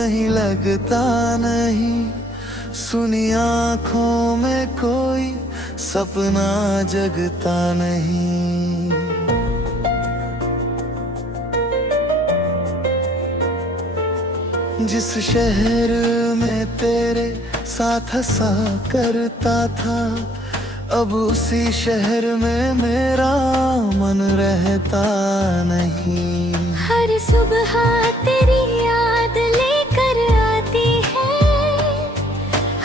कहीं लगता नहीं, सुनी आँखों में कोई सपना जगता नहीं। जिस शहर में तेरे साथ हंसा करता था, अब उसी शहर में मेरा मन रहता नहीं। हर सुबह तेरी याद लेकर आती है,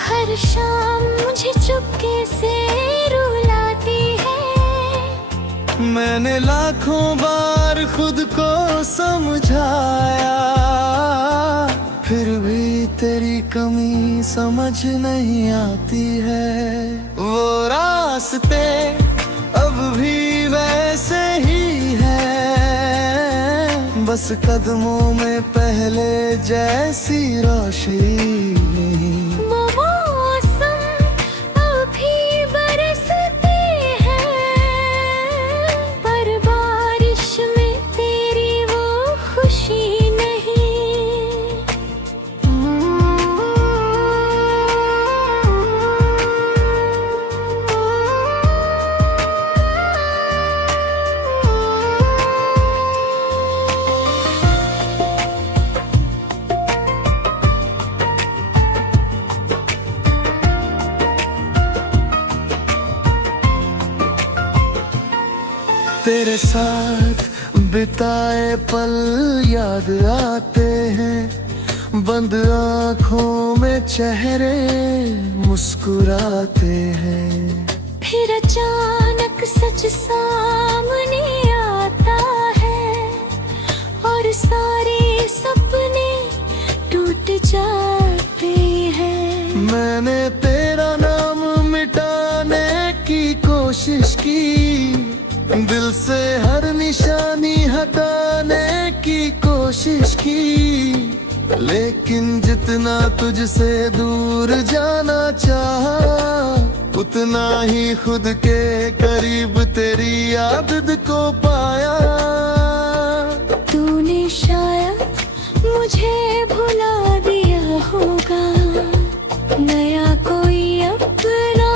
हर शाम मुझे चुपके से रुलाती है। मैंने लाखों बार खुद को समझाया, फिर भी तेरी कमी समझ नहीं आती है। वो रास्ते अब भी वैसे ही हैं, बस कदमों में पहले जैसी रोशनी। वो मौसम अभी बरसते हैं, पर बारिश में तेरी वो खुशी नहीं। तेरे साथ बिताए पल याद आते हैं, बंद आँखों में चेहरे मुस्कुराते हैं। फिर अचानक सच सामने आता है, और सारे सपने टूट जाते हैं। मैंने तेरा नाम मिटाने की कोशिश की, दिल से हर निशानी हटाने की कोशिश की, लेकिन जितना तुझसे दूर जाना चाहा, उतना ही खुद के करीब तेरी आदत को पाया। तूने शायद मुझे भुला दिया होगा, नया कोई अपना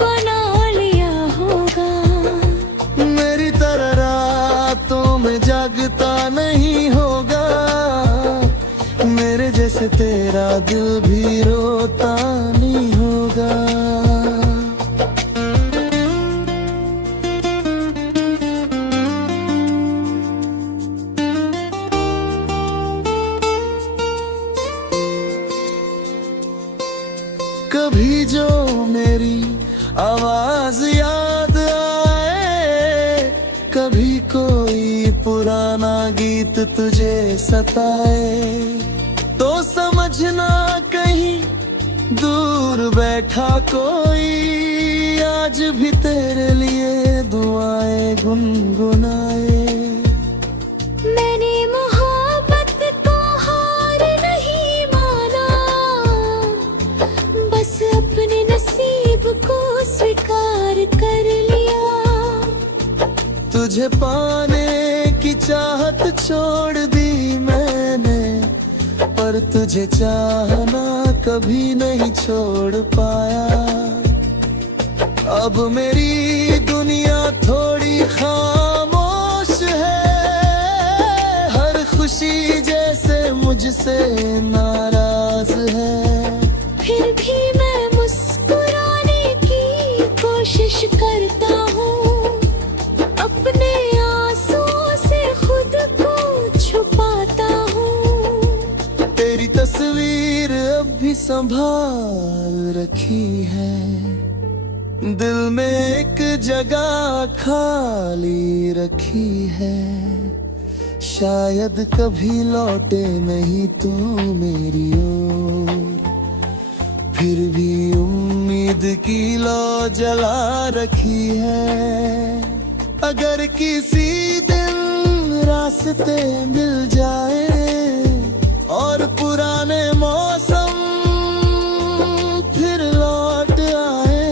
बना लिया होगा। मेरी तरह रातों में जागता नहीं होगा, मेरे जैसे तेरा दिल भी रोता नहीं होगा। कभी जो मेरी आवाज याद आए, कभी कोई पुराना गीत तुझे सताए, तो समझना कहीं दूर बैठा कोई आज भी तेरे लिए दुआएं गुनगुनाए। मैंने मोहब्बत को हार नहीं माना, बस अपने नसीब को स्वीकार कर लिया। तुझे पाने की चाहत छोड़ दी मैंने, पर तुझे चाहना कभी नहीं छोड़ पाया। अब मेरी दुनिया थोड़ी खामोश है, हर खुशी जैसे मुझसे नाराज है। फिर भी मैं मुस्कुराने की कोशिश करता हूँ, अपने आंसुओं से खुद को छुपाता हूँ। तेरी तस्वीर अब भी संभाल रखी है, दिल में एक जगह खाली रखी है। शायद कभी लौटे नहीं तू मेरी ओर, फिर भी उम्मीद की लौ जला रखी है। अगर किसी दिन रास्ते मिल जाए और पुराने मौसम फिर लौट आए,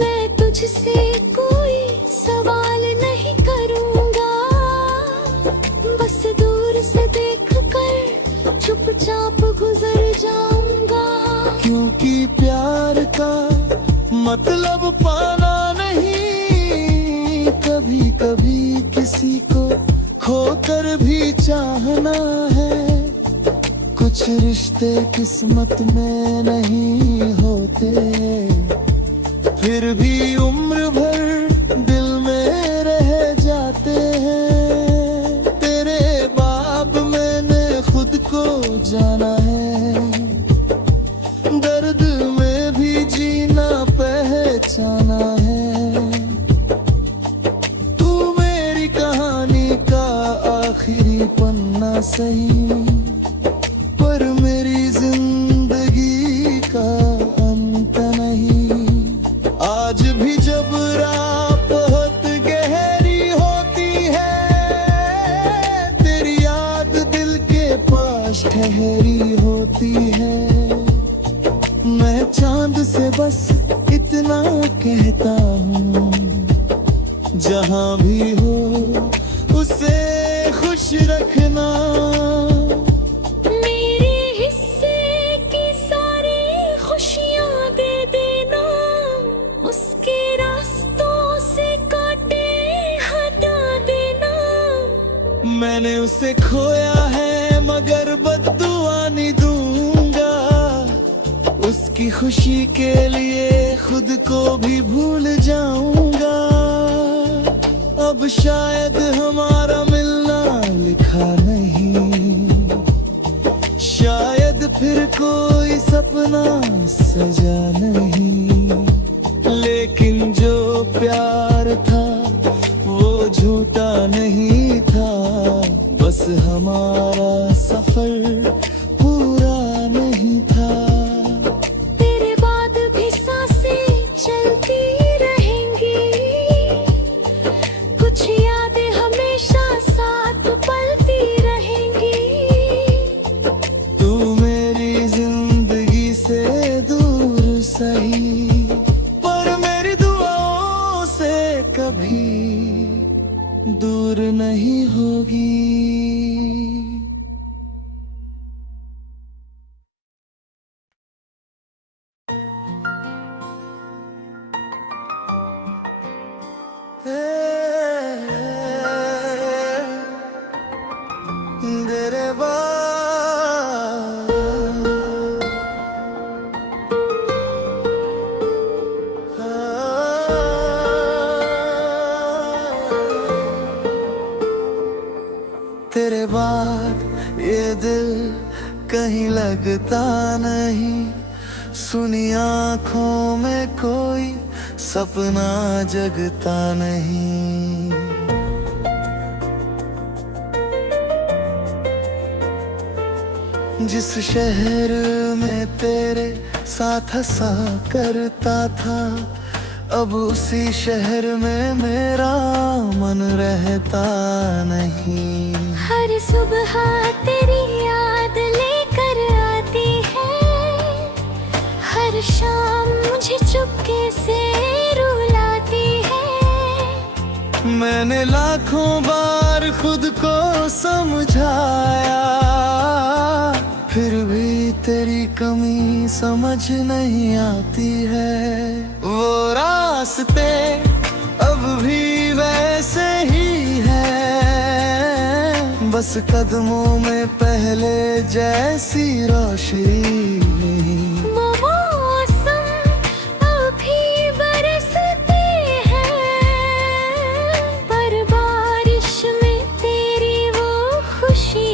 मैं तुझसे कोई सवाल नहीं करूँगा, बस दूर से देख कर चुपचाप क्योंकि प्यार का मतलब पाना नहीं, कभी कभी किसी को खोकर भी चाहना है। कुछ रिश्ते किस्मत में नहीं होते, फिर भी उम्र भर दिल में रह जाते हैं। तेरे बाब मैंने खुद को जाना है, दर्द में भी जीना पहचाना है। तू मेरी कहानी का आखिरी पन्ना सही, पर मेरी जिंदगी का अंत नहीं। आज भी जब रात बहुत गहरी होती है, तेरी याद दिल के पास ठहरी होती है। मैं चांद से बस इतना कहता हूँ, जहाँ भी हो उसे खुश रखना। मैंने उसे खोया है मगर बद्दुआ नहीं दूंगा, उसकी खुशी के लिए खुद को भी भूल जाऊंगा। अब शायद हमारा मिलना लिखा नहीं, शायद फिर कोई सपना सजा नहीं। लेकिन जो प्यार था वो झूठा नहीं था, बस हमारा सफर पूरा नहीं था। तेरे बाद भी सांसें चलती रहेंगी, कुछ यादें हमेशा साथ पलती रहेंगी। तू मेरी जिंदगी से दूर सही, पर मेरी दुआओं से कभी दूर नहीं होगी। तेरे तेरे बाद ये दिल कहीं लगता नहीं, सुनी आँखों में कोई सपना जगता नहीं। जिस शहर में तेरे साथ हंसा करता था, अब उसी शहर में मेरा मन रहता नहीं। हर सुबह तेरी याद लेकर आती है, हर शाम मुझे चुपके से रुलाती है। मैंने लाखों बार खुद को समझाया, फिर भी तेरी कमी समझ नहीं आती है। वो रास्ते अब भी वैसे ही हैं, बस कदमों में पहले जैसी रोशनी। वो मौसम अभी बरसते हैं, पर बारिश में तेरी वो खुशी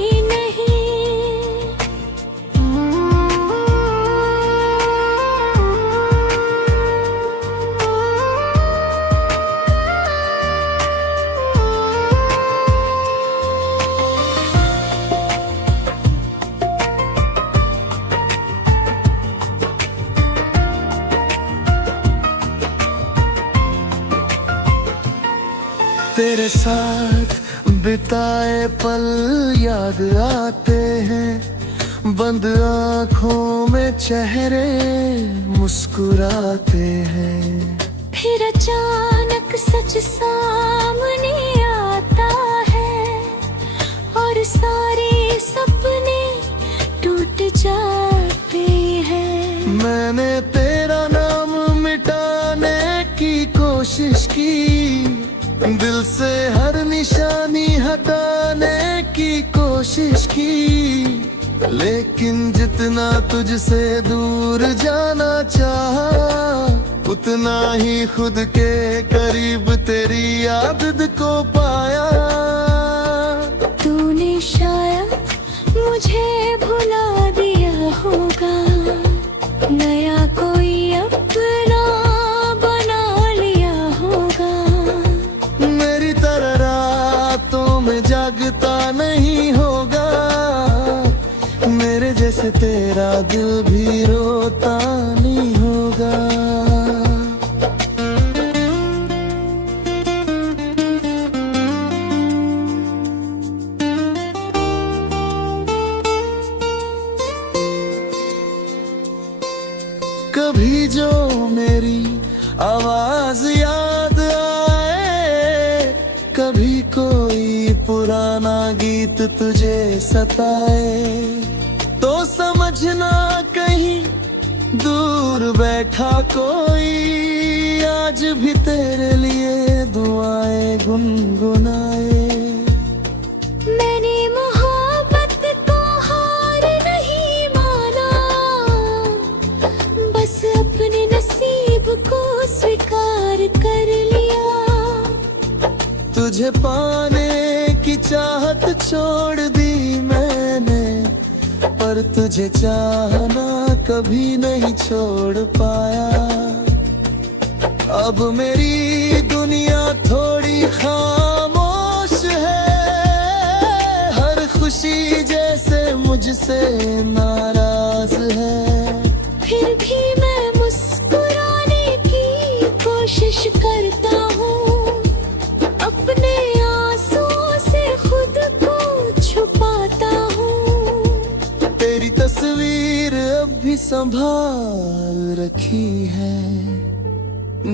तेरे साथ बिताए पल याद आते हैं, बंद आँखों में चेहरे मुस्कुराते हैं। फिर अचानक सच सामने आता है, और सारे सपने टूट जाते हैं। मैंने तेरा नाम मिटाने की कोशिश की, दिल से हर निशानी हटाने की कोशिश की, लेकिन जितना तुझसे दूर जाना चाहा, उतना ही खुद के करीब तेरी आदत को पाया। तूने शायद मुझे भुला दिया होगा, नया कोई अपना बना लिया होगा। मेरी तरह रातों में जागता नहीं होगा, मेरे जैसे तेरा दिल भी रोता नहीं होगा। कभी जो मेरी आवाज याद आए, कभी कोई पुराना गीत तुझे सताए, तो समझना कहीं दूर बैठा कोई आज भी तेरे लिए दुआएं गुनगुनाए। मैंने मोहब्बत को हार नहीं माना, बस अपने नसीब को स्वीकार कर लिया। तुझे पाने की चाहत छोड़ दी मैंने, पर तुझे चाहना कभी नहीं छोड़ पाया। अब मेरी दुनिया थोड़ी खामोश है, हर खुशी जैसे मुझसे नाराज है। फिर भी मैं मुस्कुराने की कोशिश करता हूँ, अपने आंसुओं से खुद को छुपाता हूँ। तेरी तस्वीर अब भी संभाल रखी है,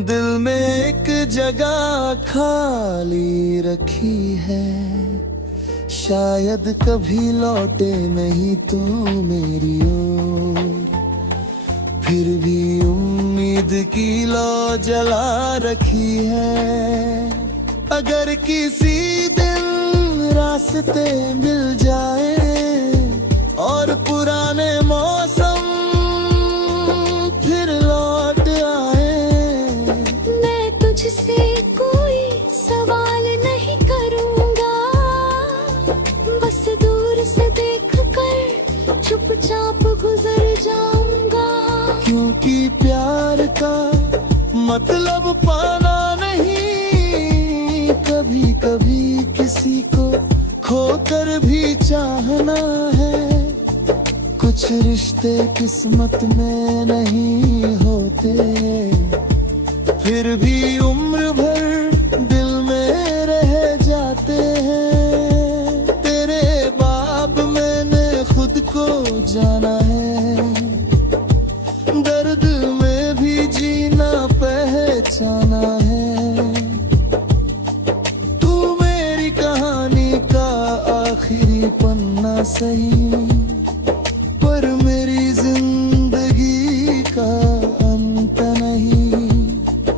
दिल में एक जगह खाली रखी है। शायद कभी लौटे नहीं तू मेरी ओर, फिर भी उम्मीद की लौ जला रखी है। अगर किसी दिन रास्ते मिल जाए और पुराने मौसम फिर लौट आए, मैं तुझसे कोई सवाल नहीं करूँगा, बस दूर से देखकर चुपचाप गुजर जाऊँगा। क्योंकि प्यार का मतलब पाना नहीं, कभी कभी किसी को खोकर भी चाहना है। कुछ रिश्ते किस्मत में नहीं होते, फिर भी उम्र भर दिल में रह जाते हैं। तेरे बाब मैंने खुद को जाना है, दर्द में भी जीना पहचाना है। तू मेरी कहानी का आखिरी पन्ना सही, पर मेरी जिंदगी का अंत नहीं।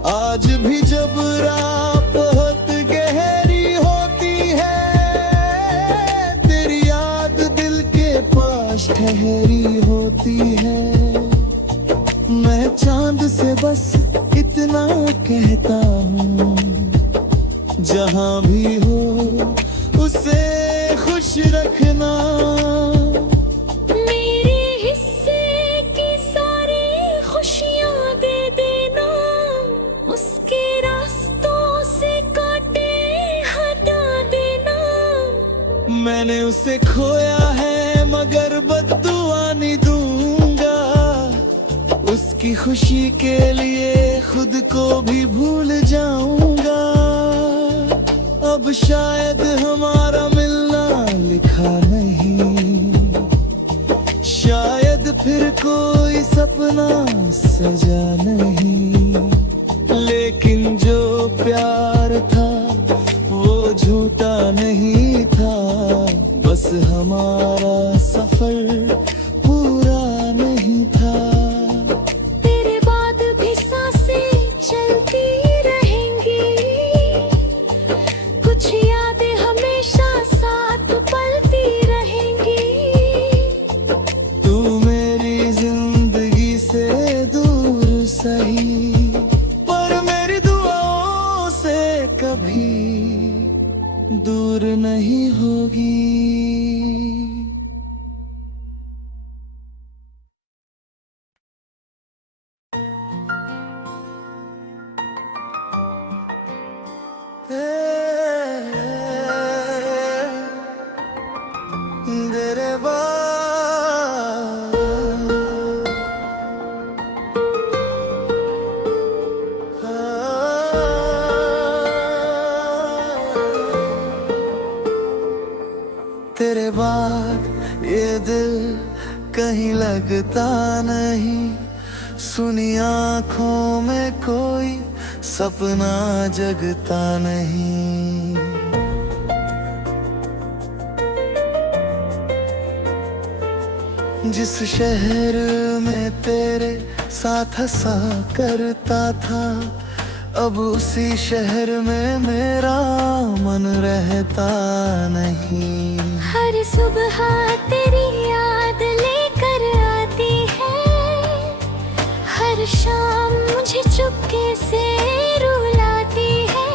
आज भी जब रात बहुत गहरी होती है, तेरी याद दिल के पास ठहरी होती है। मैं चांद से बस इतना कहता हूँ, जहाँ भी हो उसे खुश रखना। मेरे हिस्से की सारी खुशियाँ दे देना, उसके रास्तों से कांटे हटा देना। मैंने उसे खोया है मगर बद्दुआ नहीं दूंगा, उसकी खुशी के लिए खुद को भी भूल जाऊंगा। अब शायद हमारा मिलना लिखा नहीं, शायद फिर कोई सपना सजा नहीं। लेकिन जो प्यार था वो झूठा नहीं था, बस हमारा सफर पूरा नहीं था। नहीं होगी। तेरे बाद तेरे बाद ये दिल कहीं लगता नहीं, सुनी आँखों में कोई सपना जगता नहीं। जिस शहर में तेरे साथ हंसा करता था, अब उसी शहर में मेरा मन रहता नहीं। हर सुबह तेरी याद लेकर आती है, हर शाम मुझे चुपके से रुलाती है।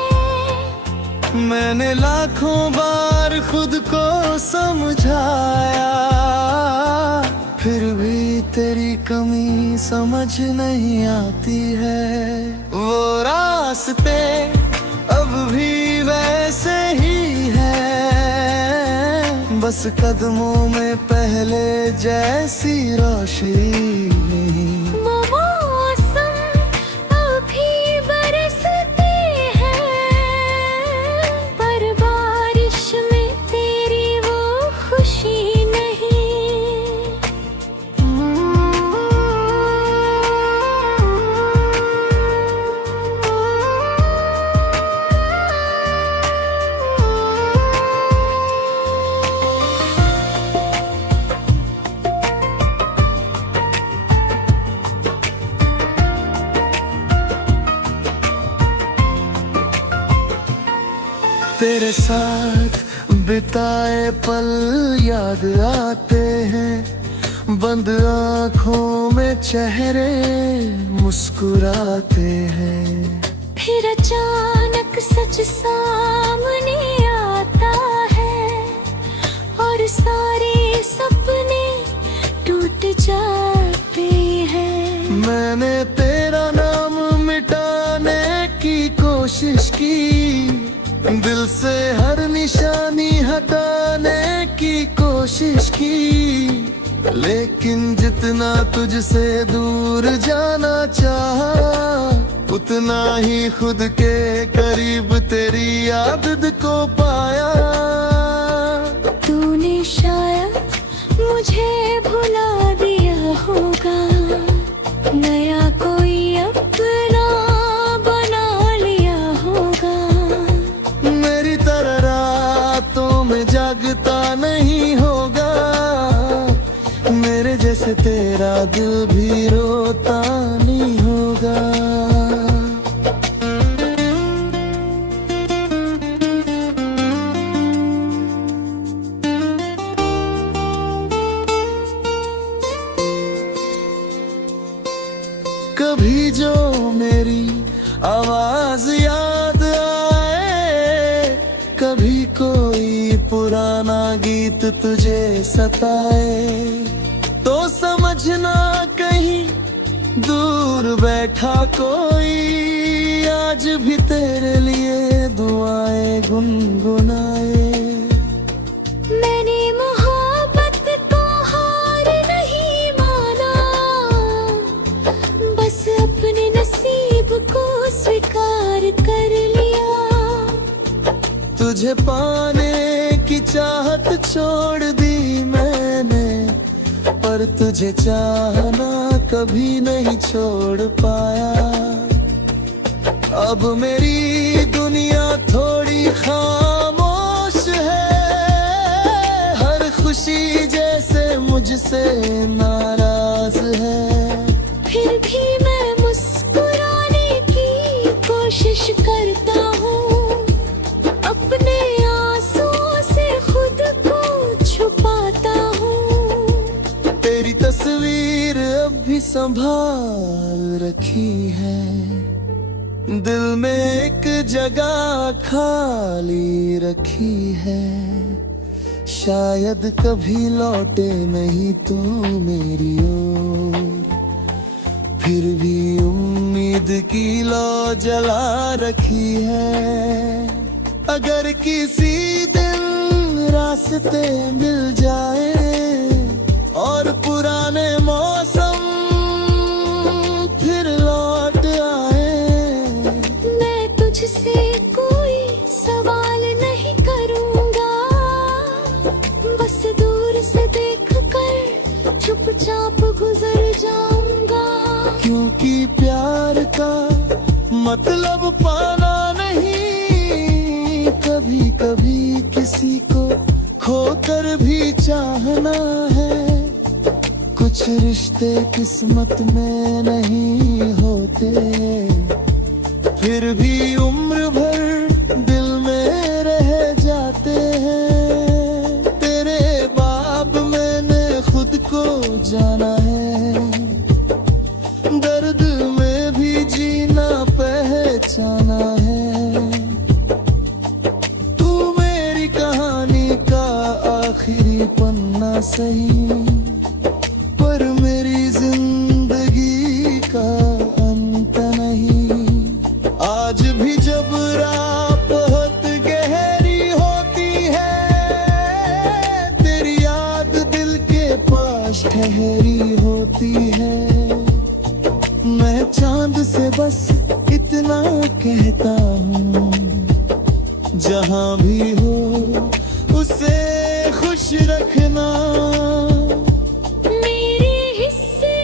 मैंने लाखों बार खुद को समझाया, फिर भी तेरी कमी समझ नहीं आती है। वो रास्ते अब भी वैसे ही हैं, बस कदमों में पहले जैसी रोशनी। वो मौसम अभी बरसते हैं, पर बारिश में तेरी वो खुशी नहीं। तेरे साथ बिताए पल याद आते हैं, बंद आँखों में चेहरे मुस्कुराते हैं। फिर अचानक सच सामने आता है, और सारे सपने टूट जाते हैं। मैंने तेरा नाम मिटाने की कोशिश की, दिल से हर निशानी हटाने की कोशिश की, लेकिन जितना तुझसे दूर जाना चाहा, उतना ही खुद के करीब तेरी आदत को पाया। तूने शायद मुझे भुला दिया होगा, नया कोई अपना बना लिया होगा। मेरी तरह रातों में जागता नहीं होगा, मेरे जैसे तेरा दिल भी रोता नहीं होगा। कभी जो मेरी आवाज याद आए, कभी कोई पुराना गीत तुझे सताए, तो समझना कहीं दूर बैठा कोई आज भी तेरे लिए दुआएं गुनगुनाए। मैंने मोहब्बत को हार नहीं माना, बस अपने नसीब को स्वीकार कर लिया। तुझे पाने की चाहत छोड़ दी मैंने, पर तुझे चाहना कभी नहीं छोड़ पाया। अब मेरी दुनिया थोड़ी खामोश है, हर खुशी जैसे मुझसे नाराज है। फिर भी मैं मुस्कुराने की कोशिश करता हूँ, अपने आंसुओं से खुद को छुपाता हूँ। तेरी तस्वीर अब भी संभाल रखी है, दिल में एक जगह खाली रखी है, शायद कभी लौटे नहीं तू मेरी ओर। फिर भी उम्मीद की लौ जला रखी है। अगर किसी दिन रास्ते मिल जाए और पुराने मौसम फिर लौट आए, मैं तुझसे कोई सवाल नहीं करूंगा, बस दूर से देखकर चुपचाप गुजर जाऊंगा। क्योंकि प्यार का मतलब पाना नहीं, कभी कभी किसी को खोकर भी चाहना है। कुछ रिश्ते किस्मत में नहीं होते, फिर भी उम्र भर दिल में रह जाते हैं। तेरे बाब मैंने खुद को जाना है, दर्द में भी जीना पहचाना है। तू मेरी कहानी का आखिरी पन्ना सही, पर मेरी जिंदगी का अंत नहीं। आज भी जब रात बहुत गहरी होती है, तेरी याद दिल के पास ठहरी होती है। मैं चांद से बस इतना कहता हूँ, जहाँ भी हो उसे खुश रखना। मेरे हिस्से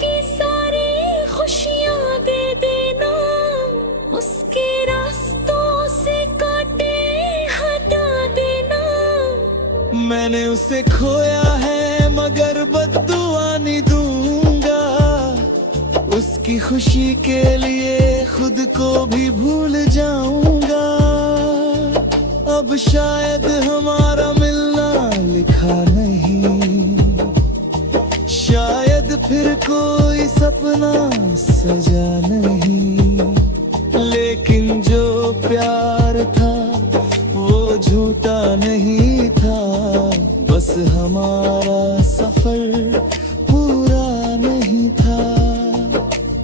की सारी खुशियाँ दे देना, उसके रास्तों से कांटे हटा देना। मैंने उसे खोया है मगर बद्दुआ नहीं दूंगा, उसकी खुशी के लिए खुद को भी भूल जाऊंगा। अब शायद हमारा मिलना लिखा नहीं, शायद फिर कोई सपना सजा नहीं। लेकिन जो प्यार था वो झूठा नहीं था, बस हमारा सफर पूरा नहीं था।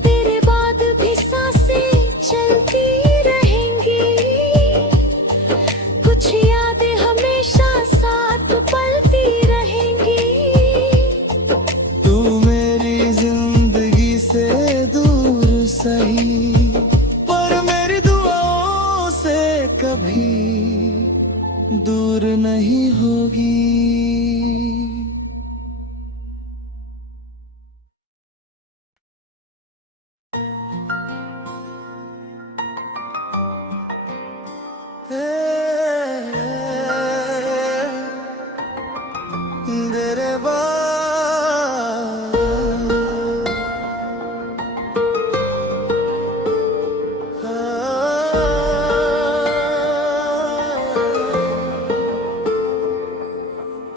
तेरे बाद भी सांसें चलती रहेंगी, कुछ यादें हमेशा साथ पलती रहेंगी। तू मेरी जिंदगी से दूर सही, पर मेरी दुआओं से कभी दूर नहीं होगी। तेरे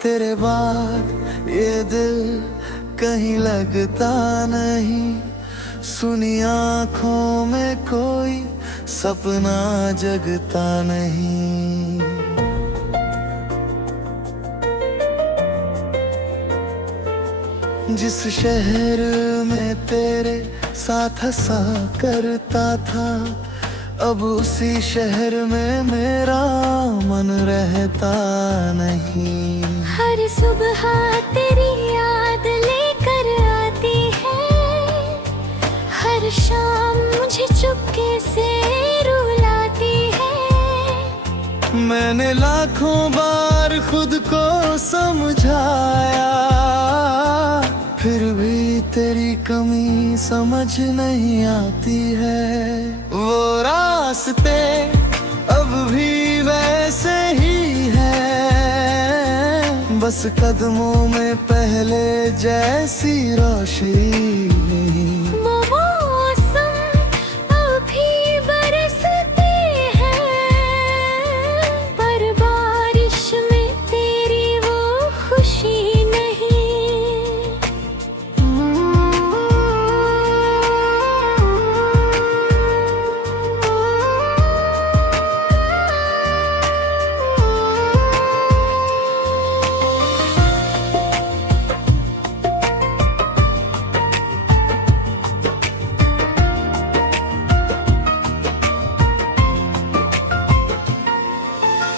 तेरे बाद ये दिल कहीं लगता नहीं, सुनी आँखों में कोई सपना जगता नहीं। जिस शहर में तेरे साथ हंसा करता था, अब उसी शहर में मेरा मन रहता नहीं। हर सुबह तेरी याद लेकर आती है, हर शाम मुझे चुपके से रुलाती है। मैंने लाखों बार खुद को समझाया, फिर भी तेरी कमी समझ नहीं आती है। वो रास्ते अब भी वैसे ही हैं, बस कदमों में पहले जैसी रोशनी नहीं। वो मौसम अभी बरसते हैं, पर बारिश में तेरी वो खुशी नहीं।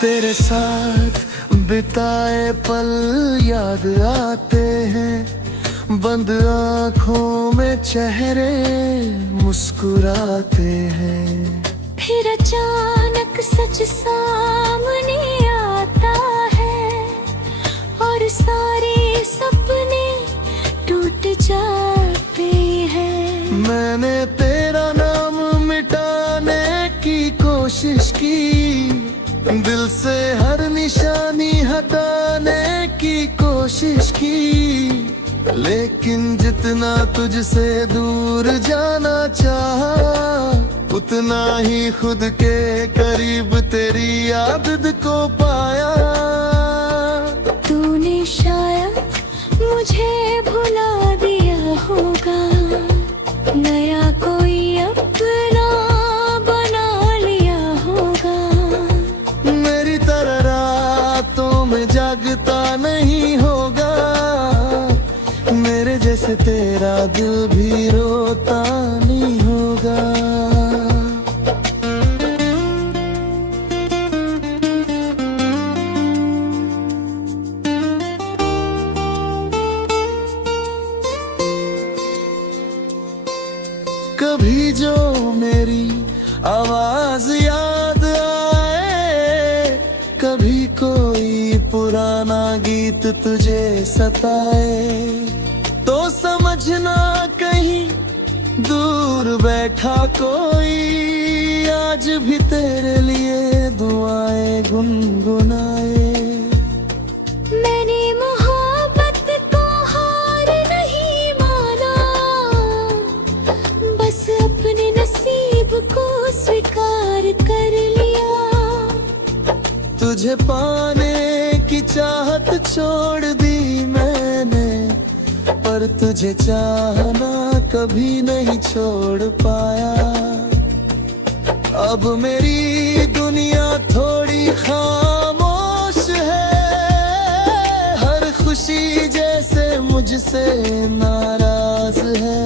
तेरे साथ बिताए पल याद आते हैं, बंद आँखों में चेहरे मुस्कुराते हैं। फिर अचानक सच सामने आता है और सारे सपने टूट जाते हैं। मैंने तेरा नाम मिटाने की कोशिश की, दिल से हर निशानी हटाने की कोशिश की, लेकिन जितना तुझसे दूर जाना चाहा, उतना ही खुद के करीब तेरी आदत को पाया। तूने शायद मुझे भुला दिया होगा, नया कोई अपना बना लिया होगा। मेरी तरह रातों में जागता नहीं होगा, मेरे जैसे तेरा दिल भी रोता नहीं होगा। कभी जो मेरी आवाज याद आए, कभी कोई पुराना गीत तुझे सताए, तो समझना कहीं दूर बैठा कोई आज भी तेरे लिए दुआएं गुनगुनाए। मैंने मोहब्बत को हार नहीं माना, बस अपने नसीब को स्वीकार कर लिया। तुझे पाने की चाहत छोड़ दी मैंने, पर तुझे चाहना कभी नहीं छोड़ पाया। अब मेरी दुनिया थोड़ी खामोश है, हर खुशी जैसे मुझसे नाराज है।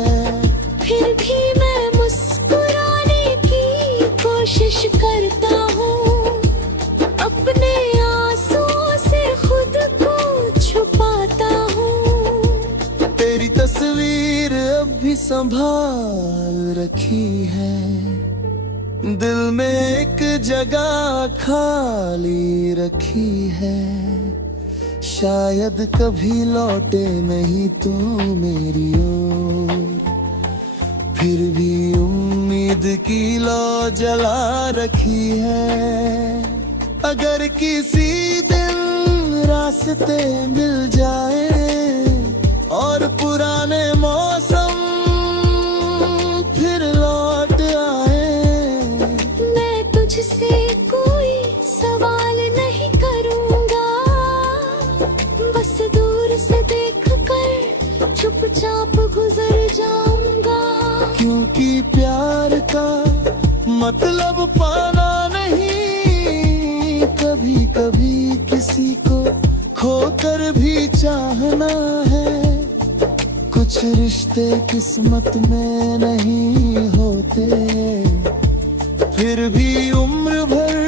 फिर भी मैं मुस्कुराने की कोशिश करता हूँ, अपने आंसुओं से खुद को छुपाता हूँ। तेरी तस्वीर अब भी संभाल रखी है, दिल में एक जगह खाली रखी है। शायद कभी लौटे नहीं तू मेरी ओर, फिर भी उम्मीद की लौ जला रखी है। अगर किसी दिन रास्ते मिल जाए और पुराने मौसम फिर लौट आए, मैं तुझसे कोई सवाल नहीं करूँगा, बस दूर से देखकर चुपचाप गुजर जाऊँगा। क्योंकि प्यार का मतलब पाना नहीं, कभी कभी किसी को खोकर भी चाहना है। कुछ रिश्ते किस्मत में नहीं होते, फिर भी उम्र भर